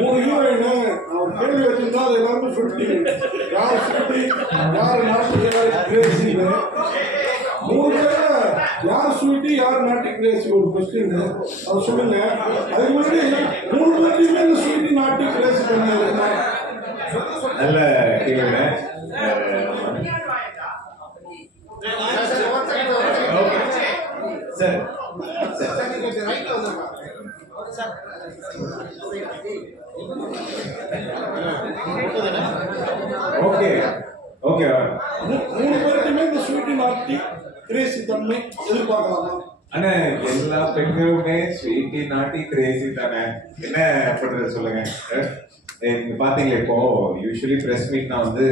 மூணு ஹீரோயின் அவர் கேள்வி வச்சிருந்தா அது எல்லாருமே சொல்லிட்டீங்க. யார் ஸ்வீட்டி, யார் நாட்டி கிரேசி, மூணு பேர்ல யார் ஸ்வீட்டி யார் நாட்டி கிரேசி ஒரு கொஸ்டின் அதை சொல்லுங்க. அதுக்கு முன்னாடி மூணு பேர்லையுமே இந்த ஸ்வீட்டி நாட்டி கிரேசி பண்ண நல்ல கேள்வி. சார் ஓகே ஓகே மூணு பேருக்குமே இந்த ஸ்வீட்டி நாட்டி கிரேசி தன்மை எதிர்பார்க்கலாமா? ஆனா எல்லா பெண்களுமே ஸ்வீட்டி நாட்டி கிரேசி தானே, என்ன பண்றது சொல்லுங்க. நீங்க பாத்தீங்களா இப்போ யூஸ்வலி பிரஸ் மீட்னா வந்து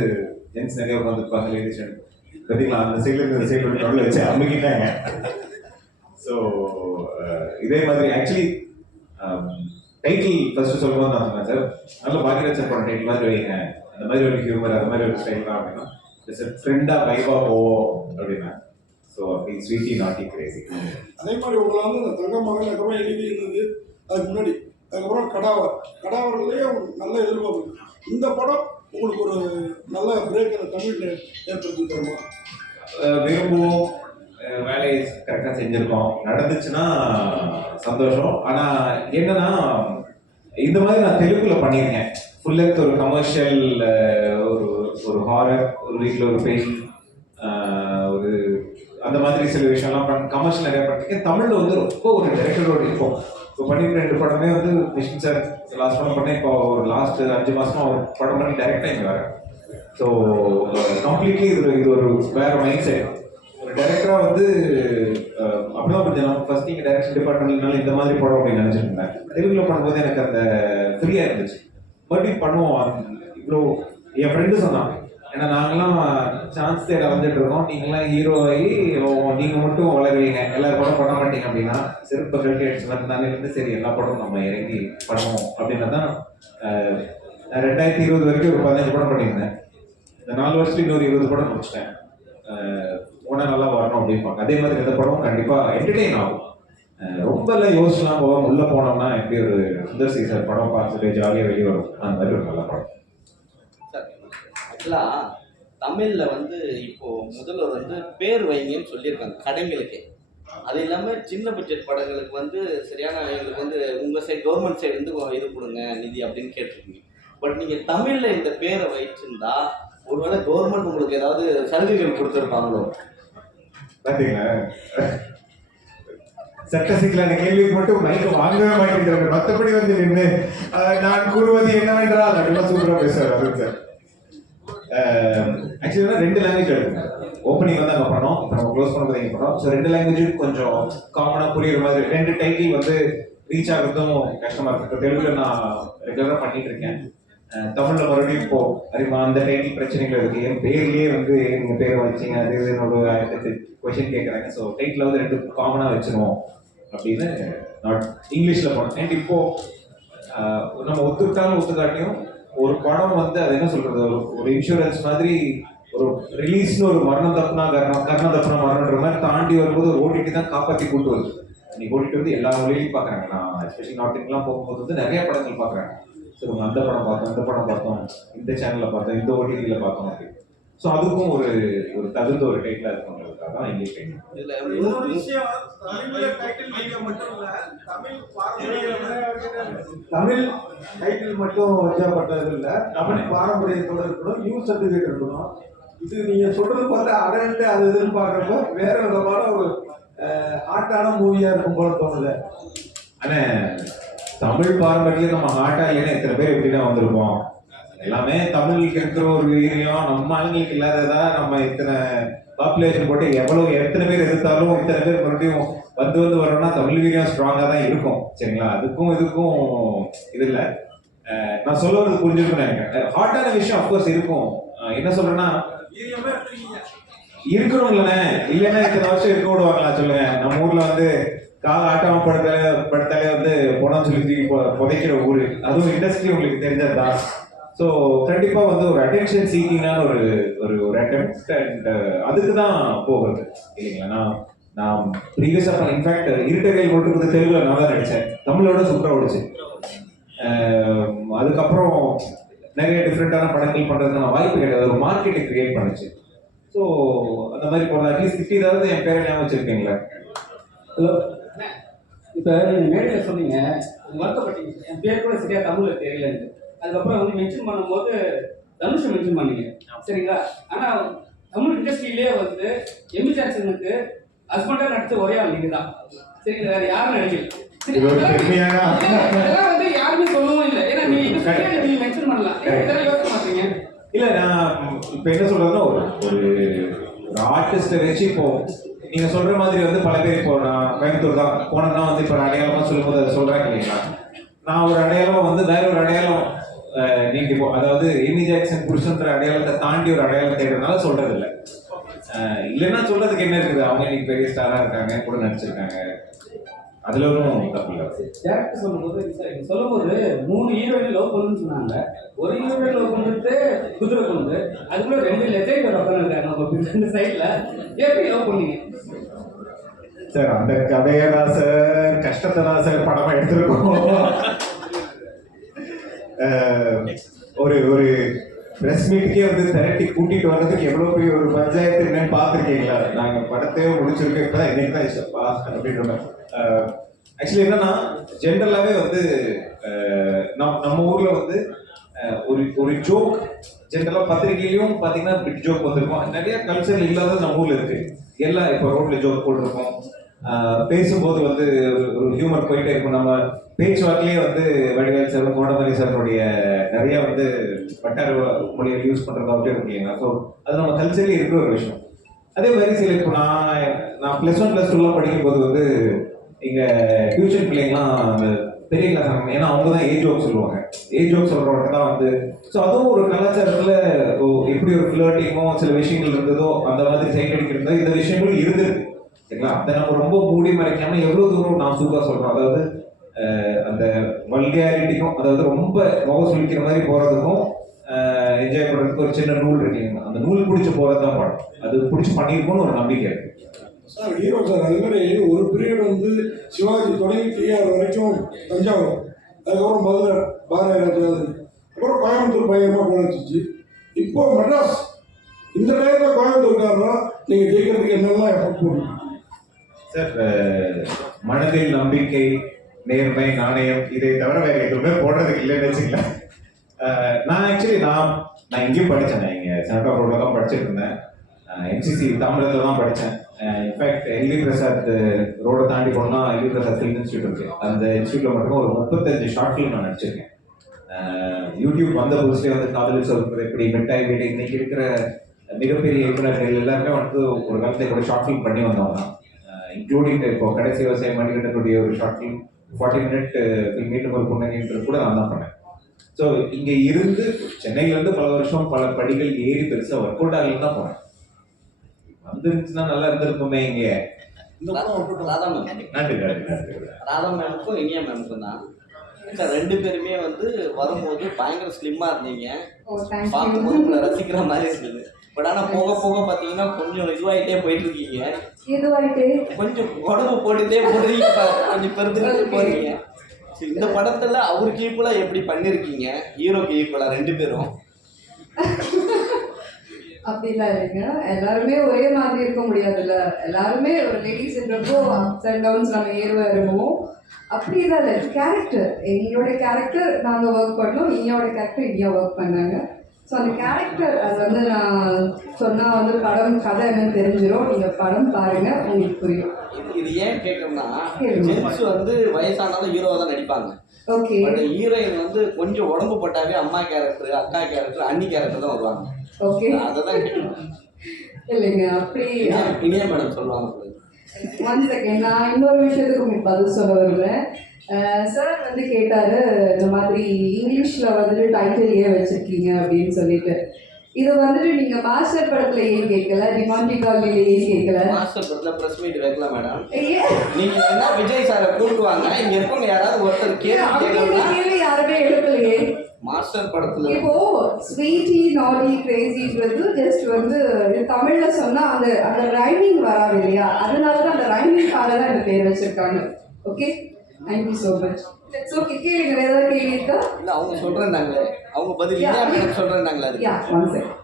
ஜென்ஸ் நிறைய உட்காந்துருப்பாங்க, லேடிஸ் பார்த்தீங்களா அந்த சைட்ல இருந்து இந்த சைட்ல நடுவில் வச்சு அமுக்கிட்டாங்க. ஸோ இதே மாதிரி ஆக்சுவலி டைட்டில் ஃபர்ஸ்ட் சொல்லும்போது நான் சொன்னேன் சார், நல்ல பாக்கியராஜ் போன டைட்டில் மாதிரி வைங்க, அந்த மாதிரி ஒரு ஹியூமர் அது மாதிரி ஒரு ஸ்டைல் தான் அப்படின்னா ஃப்ரெண்டாக வைவா போவோம் அப்படின்னா. ஸோ அப்படி ஸ்வீட்டி நாட்டி கிரேசி. அதே மாதிரி உங்களை வந்து இந்த தங்க மகன் அதுக்கப்புறம் எழுதி இருந்தது அதுக்கு முன்னாடி, அதுக்கப்புறம் கடாவர்லேயே நல்ல எதிர்பார்ப்பு. இந்த படம் உங்களுக்கு ஒரு நல்ல பிரேக் தமிழ் ஏற்படுத்தி தருமா? விரும்புவோம், வேலையை கரெக்டாக செஞ்சுருக்கோம், நடந்துச்சுன்னா சந்தோஷம். ஆனால் என்னன்னா இந்த மாதிரி நான் தெலுங்குல பண்ணியிருக்கேன். ஃபுல் லென்த் ஒரு கமர்ஷியல், ஒரு ஹாரர், ஒரு வீட்டில் ஒரு பெயின், ஒரு அந்த மாதிரி சில விஷயம்லாம் கமர்ஷியல் நிறையா பண்ணியிருக்கேன். தமிழில் வந்து ரொம்ப ஒரு டைரக்டரோட இருக்கும். இப்போ பண்ணிட்டு 2 படமே வந்து விஷ்ணு சார் லாஸ்ட் படம் பண்ணேன். இப்போ ஒரு லாஸ்ட் 5 மாசமா ஒரு படம் பண்ணி டைரக்டாக இங்கே வரேன். ஸோ கம்ப்ளீட்லி இது ஒரு வேற மைண்ட் செட். ஒரு டைரக்டராக வந்து அப்படிதான் கொஞ்சம் நம்ம ஃபர்ஸ்ட் இங்கே டைரக்ஷன் டிபார்ட்மெண்ட்னால இந்த மாதிரி படம் அப்படின்னு நினச்சிட்டு இருந்தேன். தெலுங்குல பண்ணும்போது எனக்கு அந்த ஃப்ரீயாக இருந்துச்சு. மறுபடியும் பண்ணுவோம். இவ்வளோ என் ஃப்ரெண்டு சொன்னான், ஏன்னா நாங்களாம் சான்ஸ் தேட வந்துட்டு இருக்கோம், நீங்களாம் ஹீரோ ஆகி நீங்கள் மட்டும் வளருவீங்க, எல்லா படம் பண்ண மாட்டீங்க அப்படின்னா சிறப்பு கல்கேட்ஸ் தானே இருந்து சரி எல்லா படமும் நம்ம இறங்கி பண்ணுவோம் அப்படின்னா தான் 2020 வரைக்கும் ஒரு 15 படம் பண்ணியிருந்தேன். இந்த 4 வருஷத்துல இன்னொரு 20 படம் முடிச்சிட்டேன். போனால் நல்லா வரணும் அப்படின்பாங்க. அதே மாதிரி இந்த படம் கண்டிப்பாக என்டர்டெயின் ஆகும். ரொம்ப எல்லாம் யோசிச்சுலாம் போவோம், உள்ளே போனோம்னா எப்படி ஒரு சுந்தர் சி சார் படம் பார்த்துட்டு ஜாலியாக வெளியே வரும், அந்த மாதிரி ஒரு நல்ல படம். ஆக்சுவலாக தமிழில் வந்து இப்போ முதல்வர் வந்து பேர் வைங்கன்னு சொல்லியிருக்காங்க கடைங்களுக்கு. அது இல்லாமல் சின்ன பட்ஜெட் படங்களுக்கு வந்து சரியான எங்களுக்கு வந்து உங்கள் சைடு கவர்மெண்ட் சைடு வந்து இது கொடுங்க நிதி அப்படின்னு கேட்டிருக்கீங்க. பட் நீங்கள் தமிழில் இந்த பேரை வச்சிருந்தா ஒருவேளை கவர்மெண்ட் உங்களுக்கு ஏதாவது சலுகைகள் கொடுத்துருப்பாங்களோ? பார்த்தீங்களா, சட்ட சிக்கலான கேள்விக்கு மட்டும் மைக்கு வாங்கவே மாட்டேங்கிறாங்க. மற்றபடி வந்து நின்று நான் கூறுவது என்னவென்றால் அப்படிலாம் சூப்பராக பேசுவார் அருண் சார். ஆக்சுவலாக 2 லாங்குவேஜ் எடுக்குங்க. ஓப்பனிங் வந்து அங்கே பண்ணோம், இப்போ நம்ம க்ளோஸ் பண்ணுறது இங்கே பண்ணோம். ஸோ 2 லாங்குவேஜ் கொஞ்சம் காமனாக புரியுற மாதிரி 2 டைட்டில் வந்து ரீச் ஆகிறதும் கஷ்டமாக இருக்குது. இப்போ தெலுங்குல நான் ரெகுலராக பண்ணிட்டு இருக்கேன். தமிழில் மறுபடியும் இப்போ அறிமா அந்த டைட்டில் பிரச்சனைகள் இருக்குது. என் பேர்லேயே வந்து நீங்கள் பேரை வச்சிங்க அது என்னோட 1000 கொஷின் கேட்குறாங்க. ஸோ டைட்டில் வந்து 2 காமனாக வச்சிருவோம் அப்படின்னு நான் இங்கிலீஷில் பண்ணேன். அண்ட் இப்போது நம்ம ஒத்துக்கிட்டாலும் ஒத்துக்காட்டியும் ஒரு படம் வந்து அது என்ன சொல்றது, ஒரு இன்சூரன்ஸ் மாதிரி ஒரு ரிலீஸ்னு ஒரு மரணம் தப்புனா கர்ணம் தப்புனா மரணன்ற மாதிரி தாண்டி வரும்போது ஒரு ஓடிடி தான் காப்பாற்றி கூட்டு வருது. நீ ஓடிட்டு வந்து எல்லா மொழியிலையும் பார்க்குறாங்க. நான் எஸ்பெஷலி நார்த் இந்தியாலாம் போகும்போது வந்து நிறைய படங்கள் பார்க்குறாங்க. ஸோ அந்த படம் பார்த்தோம், இந்த படம் பார்த்தோம், இந்த சேனலில் பார்த்தோம், இந்த ஓடிடியில் பார்த்தோம் அப்படி. ஸோ அதுக்கும் ஒரு தகுந்த ஒரு டைட்டில் இருக்குன்றதுக்காக தான் இங்கே டைட்டில். தமிழ் டைட்டில் மட்டும் வச்சாப்பட்டது இல்லை, தமிழ் பாரம்பரியத்தோடு இருக்கணும், நியூ சர்டிஃபிகேட் இருக்கணும். இது நீங்கள் சொல்றது பார்த்தா அடல்ட்டு அது இதுன்னு பார்க்குறப்ப வேற விதமான ஒரு ஹாட்டான மூவியாக இருக்கும் போல தோணுது. ஆனால் தமிழ் பாரம்பரியம் நம்ம ஹாட்டா இல்லைன்னா எத்தனை பேர் எப்படின்னா வந்திருப்போம். எல்லாமே தமிழுக்கு இருக்கிற ஒரு வீரியம் நம்ம ஆளுங்களுக்கு இல்லாததா நம்ம இத்தனை பாப்புலேஷன் போட்டு எத்தனை பேர் எதிர்த்தாலும் இத்தனை பேர் மறுபடியும் வந்து வரோம்னா தமிழ் வீரியம் ஸ்ட்ராங்காக தான் இருக்கும். சரிங்களா, அதுக்கும் இதுக்கும் இது இல்லை. நான் சொல்ல வரது புரிஞ்சுக்கணும். எனக்கு ஹாட்டான விஷயம் அஃப்கோர்ஸ் இருக்கும். என்ன சொல்றேன்னா இருக்கணும் இல்லைண்ணே, இல்லைன்னா இத்தனை வருஷம் இருக்க விடுவாங்களா சொல்லுங்க. நம்ம ஊர்ல வந்து கால ஆட்டாம படுத்தாலே வந்து போனான்னு சொல்லி தூக்கி புதைக்கிற ஊரு, அதுவும் இண்டஸ்ட்ரி உங்களுக்கு தெரிஞ்சதுதான். ஸோ கண்டிப்பாக வந்து ஒரு அட்டென்ஷன் சீக்கிங்கான ஒரு அட்டெம்ப்ட் அண்ட் அதுக்கு தான் போகிறது இல்லைங்களா. நான் நான் ப்ரீவியஸாக இன்ஃபேக்ட் இருட்டகையில் போட்டுருக்கிறது தெலுங்குல நான் தான் நடித்தேன். தமிழோட சூப்பராக ஓடிச்சு. அதுக்கப்புறம் நிறைய டிஃப்ரெண்ட்டான படங்கள் பண்ணுறதுக்கான வாய்ப்பு கிடையாது. ஒரு மார்க்கெட்டை கிரியேட் பண்ணுச்சு. ஸோ அந்த மாதிரி போன அட்லீஸ்ட் கிட்டி ஏதாவது என் பேரை ஞாபகம் வச்சிருக்கீங்களா? ஹலோ, இப்போ நீங்கள் மேடையில் சொன்னீங்க, வருத்தப்பட்டீங்க, என் பேர் கூட சரியாக தமிழில் தெரியலன்னு. அதுக்கப்புறம் வந்து மென்ஷன் பண்ணும்போது தனுஷை மென்ஷன் பண்ணீங்க, சரிங்களா? ஆனால் தமிழ் இண்டஸ்ட்ரியிலே வந்து எமி ஜாக்சனுக்கு ஹஸ்பண்டாக நடித்த ஒரே ஆள் நீங்கள் தான், சரிங்களா? வேறு யாரும் நடிக்கல. சரி, இதெல்லாம் வந்து யாருமே சொல்லவும் இல்லை. ஏன்னா நீங்கள் மென்ஷன் பண்ணலாம், இதெல்லாம் யோசிக்க மாட்டீங்க. இல்லை, நான் இப்போ என்ன சொல்கிறதுன்னா ஒரு ஆர்டிஸ்ட்டை வச்சு இப்போ நீங்கள் சொல்கிற மாதிரி வந்து பல பேர் இப்போ நான் கோயம்புத்தூர் தான் போனேன்னா வந்து இப்போ அடையாளமாக சொல்லும்போது அதை சொல்கிறாங்க இல்லைங்களா? நான் ஒரு அடையாளம் வந்து வேற ஒரு அடையாளம் நீட்டிப்போம். அதாவது எமி ஜாக்சன் புருஷன்ற அடையாளத்தை தாண்டி ஒரு அடையாளம் தேடுறதுனால சொல்கிறது இல்லை. இல்லைன்னா சொல்கிறதுக்கு என்ன இருக்குது? அவங்க இன்னைக்கு பெரிய ஸ்டாராக இருக்காங்க, கூட நடிச்சிருக்காங்க, அதில் ஒன்றும் தப்பு இல்லை. டேரக்டர் சொல்லும்போது 3 ஹீரோயின் லவ் பண்ணுன்னு சொன்னாங்க. ஒரு ஹீரோயின் லவ் பண்ணிட்டு குதிரை கொண்டு அதுக்குள்ள 2 லெஜெண்ட் உட்காந்துருக்காங்க நம்ம இந்த சைட்ல. எப்படி லவ் பண்ணீங்க சார்? அந்த கதையை தான் சார், கஷ்டத்தை தான் சார் படமா எடுத்திருக்கோம். ஒரு ஒரு பிரஸ் மீட்டுக்கே வந்து திரட்டி கூட்டிட்டு வர்றதுக்கு எவ்வளோ பெரிய ஒரு பஞ்சாயத்து என்னன்னு பார்த்துருக்கீங்களா? நாங்கள் படத்தையே முடிச்சிருக்கோம், இப்போ தான் இன்னைக்கு தான் இஷ்டப்பா அப்படின்ற. ஆக்சுவலி என்னன்னா ஜென்ரலாகவே வந்து நம்ம ஊரில் வந்து ஒரு ஜோக் ஜென்ரலாக பத்திரிகையிலையும் பார்த்தீங்கன்னா பிட் ஜோக் வந்திருக்கும். நிறைய கல்ச்சர் இல்லாத நம்ம ஊரில் இருக்கு. எல்லாம் இப்போ ரோட்ல ஜோக் போட்டிருக்கோம், பேசும்போது வந்து ஒரு ஹியூமர் போயிட்டே இருக்கும். நம்ம பேச்சுவாக்கிலேயே வந்து வடிவேல் சார், கோடமணி சாருடைய நிறைய வந்து வட்டார மொழியை யூஸ் பண்ணுறதாகவே இருக்கு இல்லைங்களா? ஸோ அது நம்ம கல்ச்சர்லேயே இருக்கிற ஒரு விஷயம். அதே மாதிரி சில இப்போ நான் +1 +2 படிக்கும்போது வந்து இங்கே டியூஷன் பிள்ளைங்களாம் அந்த பெரிய கிளாஸ் ஆகணும், ஏன்னா அவங்க தான் ஏஜ் ஜோக் சொல்லுவாங்க. ஏஜ் ஜோக் சொல்கிறவங்க தான் வந்து ஸோ அதுவும் ஒரு கலாச்சாரத்தில் எப்படி ஒரு ஃப்ளர்ட்டிங்கோ சில விஷயங்கள் இருந்ததோ அந்த மாதிரி சைட் அடிக்கிறதோ இந்த விஷயங்களும் இருந்தது சரிங்களா? அதை நம்ம ரொம்ப மூடி மறைக்காம எவ்வளோ தூரம் நான் சூப்பராக சொல்கிறோம். அதாவது அந்த வல்கேரிட்டிக்கும், அதாவது ரொம்ப முகம் சுழிக்கிற மாதிரி போகிறதுக்கும் என்ஜாய் பண்ணுறதுக்கு ஒரு சின்ன நூல் இருக்குங்க. அந்த நூல் பிடிச்சி போகிறது தான் படம். அது பிடிச்சி பண்ணியிருக்கோன்னு ஒரு நம்பிக்கை இருக்கு சார். ஹீரோ சார் அது மாதிரி ஒரு பீரியட் வந்து சிவாஜி தொடங்கி டிஆர் வரைக்கும் தஞ்சாவூர், அதுக்கப்புறம் மதுரை பாரதிராஜன், அப்புறம் கோயம்புத்தூர் பயங்கரமாக போனச்சு. இப்போ மெட்ராஸ். இந்த டைமில் கோயம்புத்தூர்காரனா நீங்கள் ஜெயிக்கிறதுக்கு என்னெல்லாம் எஃபர்ட் போடுறீங்க சார்? மனதில் நம்பிக்கை, நேர்மை, நாணயம், இதை தவிர வேறு எதுவுமே போடுறதுக்கு இல்லைன்னு வச்சுக்கலாம். நான் ஆக்சுவலி நான் இங்கேயும் படித்தேன். நான் இங்கே சென்ட் ஆஃப் ரோடில் தான் படிச்சுட்டு இருந்தேன். எம்சிசி தமிழத்தில் தான் படித்தேன். இன்ஃபேக்ட் எல்வி பிரசாத் ரோடை தாண்டி போனால் எல்வி பிரசாத் ஃபிலிம் இன்ஸ்டியூட் இருக்குது. அந்த இன்ஸ்டியூட்டில் மட்டும் ஒரு 35 ஷார்ட் ஃபிலிம் நான் நடிச்சிருக்கேன். யூடியூப் வந்த புதுசுலேயே வந்து காதல் சொல்கிறது எப்படி, மிட்டாய் வீடு, இன்னைக்கு இருக்கிற மிகப்பெரிய இயக்குநர்கள் எல்லாருமே வந்து ஒரு காலத்தை கூட ஷார்ட் ஃபிலிம் பண்ணி வந்தவங்க தான். இன்க்ளூடிங் இப்போ கடைசி விவசாயம் மணிகண்டனுடைய ஒரு ஷார்ட் ஃபிலிம் 40 மினிட் ஃபிலிம் மீண்டும் ஒரு புன்னகைன்றது கூட நான் தான் பண்ணேன். ஸோ இங்கே இருந்து சென்னையிலேருந்து பல வருஷம் பல படிகள் ஏறி பெருசாக ஒர்க் அவுட் ஆகலாம் தான் போனேன். வந்துருந்துச்சுன்னா நல்லா இருந்திருக்குமே. இங்கே ராதா மேமுக்கும் இனியா மேமுக்கும் தான் சார். 2 பேருமே வந்து வரும்போது பயங்கர ஸ்லிம்மா இருந்தீங்க, பார்க்கும்போது உங்களை ரசிக்கிற மாதிரி இருக்குது. பட் ஆனால் போக போக பார்த்தீங்கன்னா கொஞ்சம் இதுவாகிட்டே போயிட்டு இருக்கீங்க. கொஞ்சம் உடம்பு போட்டுட்டே போடுறீங்க, கொஞ்சம் பெருந்துக்கிட்டே போறீங்க. இந்த படத்துல அவருக்கு ஈக்குவலா எப்படி பண்ணிருக்கீங்க? ஹீரோக்கு ஈக்குவலா 2 பேரும் அப்படிலாம் இல்லைங்க. எல்லாருமே ஒரே மாதிரி இருக்க முடியாதுல்ல. எல்லாருமே ஒரு லேடிஸ்ன்றப்போ அப்ஸ் அண்ட் டவுன்ஸ் நம்ம ஏறுவா இருப்போம். அப்படி தான் இல்லை, கேரக்டர். எங்களோட கேரக்டர் நாங்கள் ஒர்க் பண்ணோம், இனியோட கேரக்டர் இனியா ஒர்க் பண்ணாங்க. ஸோ அந்த கேரக்டர் அது வந்து நான் சொன்னால் வந்து படம் கதை என்னன்னு தெரிஞ்சிடும். நீங்கள் படம் பாருங்கள், உங்களுக்கு புரியும். இது ஏன் கேட்கணும்னா, ஜென்ஸ் வந்து வயசானாலும் ஹீரோவாக தான் நடிப்பாங்க. ஓகே. பட் ஹீரோயின் வந்து கொஞ்சம் உடம்பு போட்டாவே அம்மா கேரக்டர், அக்கா கேரக்டர், அண்ணி கேரக்டர் தான் வருவாங்க. ஓகே, அதை தான் கேட்கணும். இல்லைங்க அப்படி இனியா மேடம் சொல்லுவாங்க. 1 செகண்ட், நான் இன்னொரு விஷயத்துக்கு உங்களுக்கு பதில் சொல்ல வருவேன். சார் வந்து கேட்டார், இந்த மாதிரி இங்கிலீஷில் வந்துட்டு டைட்டில் ஏன் வச்சுருக்கீங்க அப்படின்னு சொல்லிட்டு. இது வந்துட்டு நீங்கள் மாஸ்டர் படத்தில் ஏன் கேட்கல, டிமாண்டி காலனியில் ஏன் கேட்கல? மாஸ்டர் படத்தில் ப்ரெஸ் மீட் வைக்கலாம் மேடம். நீங்கள் என்ன விஜய் சாரை கூப்பிடுவாங்க, இங்கே இருக்கவங்க யாராவது ஒருத்தர் கேள்வி யாருமே எழுப்பலையே. மாஸ்டர் படத்துல இப்போ ஸ்வீட்டி நாடி கிரேசின்றது ஜஸ்ட் வந்து இது தமிழ்ல சொன்னா அந்த அந்த ரைமிங் வராது இல்லையா, அதனால தான் அந்த ரைமிங்காக தான் இந்த பேர் வச்சிருக்காங்க. Okay, thank you so much. So கேளுங்க, வேற ஏதாவது கேள்வி இருக்கா? இல்ல அவங்க சொல்றாங்களே, அவங்க பதில் இல்லையா மேடம் சொல்றாங்களே அது. யா, ஒன் செகண்ட்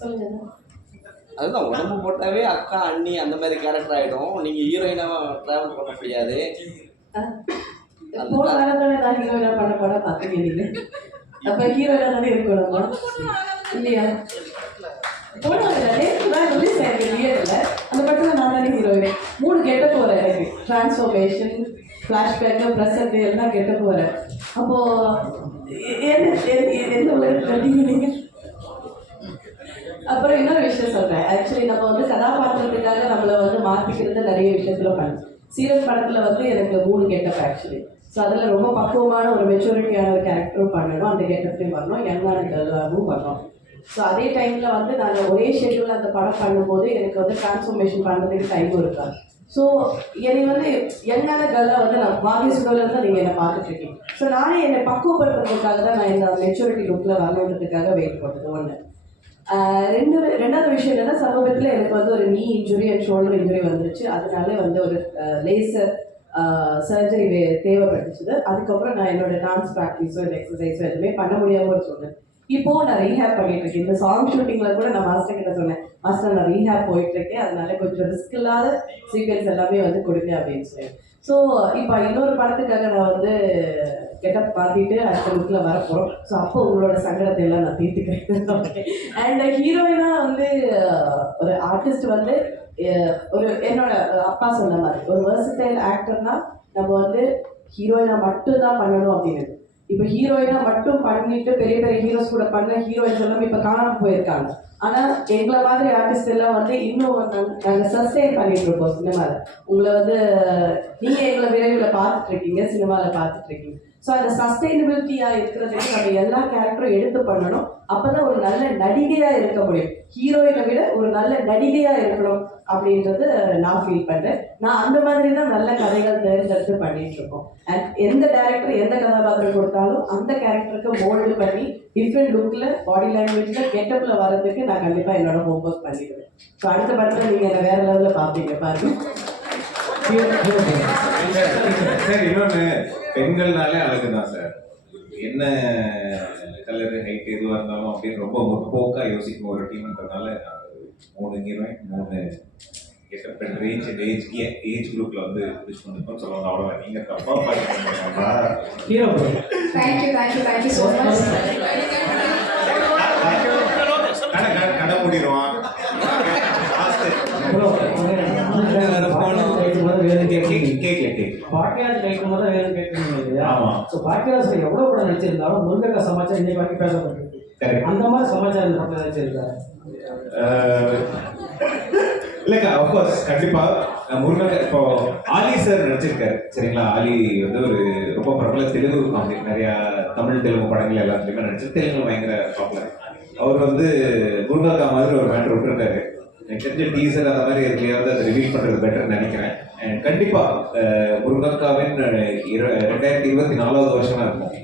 சொல்லுங்க. அதுதான் உடம்பு போட்டாவே அக்கா அண்ணி அந்த மாதிரி கேரக்டர் ஆயிடும். நீங்க ஹீரோயினா டிராவல் பண்ண முடியாது. போன வாரத்தோட நான் ஹீரோயினா பண்ண படம் பார்த்தீங்க நீங்க. அப்ப ஹீரோயினா தானே இருக்கணும் இல்லையா? போன நேற்று தான் ரிலீஸ் ஆயிருக்கு தியேட்டர்ல. அந்த படத்துல நான் தானே ஹீரோயின். 3 கெட்ட போறேன் எனக்கு. டிரான்ஸ்ஃபர்மேஷன், ஃபிளாஷ்பேக், ப்ரெசன்ட் எல்லாம் கெட்ட போறேன். அப்போ எந்த ஒரு கண்டிங்க. அப்புறம் இன்னொரு விஷயம் சொல்றேன். ஆக்சுவலி நம்ம வந்து கதாபாத்திரத்துக்காக நம்மளை வந்து மாற்றிக்கிறது நிறைய விஷயத்துல பண்ணணும். சீரியல் படத்துல வந்து எனக்கு 3 கெட்டப் ஆக்சுவலி. ஸோ அதில் ரொம்ப பக்குவமான ஒரு மெச்சூரிட்டியான ஒரு கேரக்டரும் பண்ணணும், அந்த கெட்டப்லையும் வரணும், யங்கான கேர்ளாகவும் பண்ணணும். ஸோ அதே டைமில் வந்து நாங்கள் ஒரே ஷெட்யூல் அந்த படம் பண்ணும்போது எனக்கு வந்து டிரான்ஸ்ஃபர்மேஷன் பண்ணுறதுக்கு டைமும் இருக்காது. ஸோ என்னை வந்து யங்கான கேர்ளாக வந்து நான் வாகிஸ்டோவில் தான் நீங்கள் என்னை பார்த்துட்ருக்கீங்க. ஸோ நானே என்னை பக்குவப்படுத்துறதுக்காக தான் நான் இந்த மெச்சூரிட்டி லுக்கில் வரணுன்றதுக்காக வெயிட் பண்ணுறது ஒன்று. ரெண்டாவது விஷயம் என்னன்னா, சமீபத்தில் எனக்கு வந்து ஒரு நீ இன்ஜுரி அண்ட் ஷோல்டர் இன்ஜுரி வந்துருச்சு. அதனால வந்து ஒரு லேசர் சர்ஜரி தேவைப்பட்டுச்சுது. அதுக்கப்புறம் நான் என்னோட டான்ஸ் ப்ராக்டிஸோ இல்லை எக்ஸசைஸோ எதுவுமே பண்ண முடியாமல் சொன்னேன். இப்போது நான் ரீஹேப் பண்ணிட்டு இருக்கேன். இந்த சாங் ஷூட்டிங்கில் கூட நான் மாஸ்டர் கிட்ட சொன்னேன், மாஸ்டர் நான் ரீஹேப் போயிட்டு இருக்கேன், அதனால கொஞ்சம் ரிஸ்க் இல்லாத சீக்வன்ஸ் எல்லாமே வந்து கொடுங்க அப்படின்னு சொல்லி. ஸோ இப்போ இன்னொரு படத்துக்காக நான் வந்து கெட்டப் பார்த்துட்டு அடுத்த லுக்கில் வரப்போகிறோம். ஸோ அப்போ உங்களோட சங்கடத்தை எல்லாம் நான் தீர்த்துக்கிறேன். அண்ட் ஹீரோயினாக வந்து ஒரு ஆர்டிஸ்ட் வந்து ஒரு என்னோட அப்பா சொன்ன மாதிரி ஒரு வெர்சடைல் ஆக்டர்னா நம்ம வந்து ஹீரோயினா மட்டும்தான் பண்ணணும் அப்படின்னு. இப்போ ஹீரோயினா மட்டும் பண்ணிட்டு பெரிய பெரிய ஹீரோஸ் கூட பண்ண ஹீரோயின்ஸ் எல்லாம் இப்போ காணாமல் போயிருக்காங்க. ஆனால் எங்களை மாதிரி ஆர்டிஸ்ட் எல்லாம் வந்து இன்னும் நாங்கள் சஸ்டெயின் பண்ணிட்டு இருக்கோம் சினிமாவில். உங்களை வந்து நீங்கள் எங்களை விரைவில் பார்த்துட்டு இருக்கீங்க, சினிமாவில் பார்த்துட்டு இருக்கீங்க. ஸோ அந்த சஸ்டெயினபிலிட்டியாக இருக்கிறதுக்கு நம்ம எல்லா கேரக்டரும் எடுத்து பண்ணணும். அப்போ தான் ஒரு நல்ல நடிகையாக இருக்க முடியும். ஹீரோயினை விட ஒரு நல்ல நடிகையாக இருக்கணும் அப்படின்றது நான் ஃபீல் பண்ணுறேன். நான் அந்த மாதிரி தான் நல்ல கதைகள் தேர்ந்தெடுத்து பண்ணிட்டு இருக்கோம். அண்ட் எந்த டேரக்டர் எந்த கதாபாத்திரம் கொடுத்தாலும் அந்த கேரக்டருக்கு மோல்டு பண்ணி டிஃப்ரெண்ட் லுக்கில், பாடி லாங்குவேஜில், கெட்டப்பில் வர்றதுக்கு நான் கண்டிப்பாக என்னோட ஹோம்ஒர்க் பண்ணிடுவேன். ஸோ அடுத்த படத்தில் நீங்கள் என்னை வேறு லெவலில் பார்ப்பீங்க பாருங்க. சார் இன்னொன்று, பெண்கள்னாலே அழகுதான் சார். என்ன கலரு, ஹைட் எதுவாக இருந்தாலும் அப்படின்னு ரொம்ப முற்போக்காக யோசிக்கும் ஒரு டீம்ன்றதுனால 3 ஹீரோயின் 3 கெட்டப் ஏஜ் குரூப்ல வந்து யூஸ் பண்ணிருக்கோம் சொல்லுவாங்க. அவ்வளோ நீங்கள் தப்பா பார்த்து ஹீரோ தேங்க்யூ ஸோ மச். கடை முடிடுவான். பாக்கியராஜ் கேட்கும் போது வேணும் கேட்கணும் இல்லையா? ஆமா. ஸோ பாக்கியராஜ் எவ்வளவு படம் நடிச்சிருந்தாலும் முருங்கக்கா சமாச்சாரம் இன்னைக்கு வரைக்கும் பேசப்பட்டிருக்கு. அந்த மாதிரி சமாச்சாரம் இந்த படத்தில் நடிச்சிருக்காரு இல்லைக்கா. அஃப்கோர்ஸ் கண்டிப்பா முருகன் இப்போ ஆலி சார் நடிச்சிருக்காரு சரிங்களா. ஆலி வந்து ஒரு ரொம்ப பிரபல தெலுங்கு காமெடி, நிறைய தமிழ் தெலுங்கு படங்கள் எல்லாத்துலேயுமே நடிச்சு தெலுங்கு பயங்கர பாப்புலர். அவர் வந்து முருகக்கா மாதிரி ஒரு மேட்டர் விட்டுருக்காரு. எனக்கு தெரிஞ்ச டீசர் அந்த மாதிரி எதுலையாவது அதை ரிவீல் பண்ணுறது பெட்டர்னு நினைக்கிறேன். அண்ட் கண்டிப்பாக முருகக்காவின் 2024வது வருஷமா இருக்கும்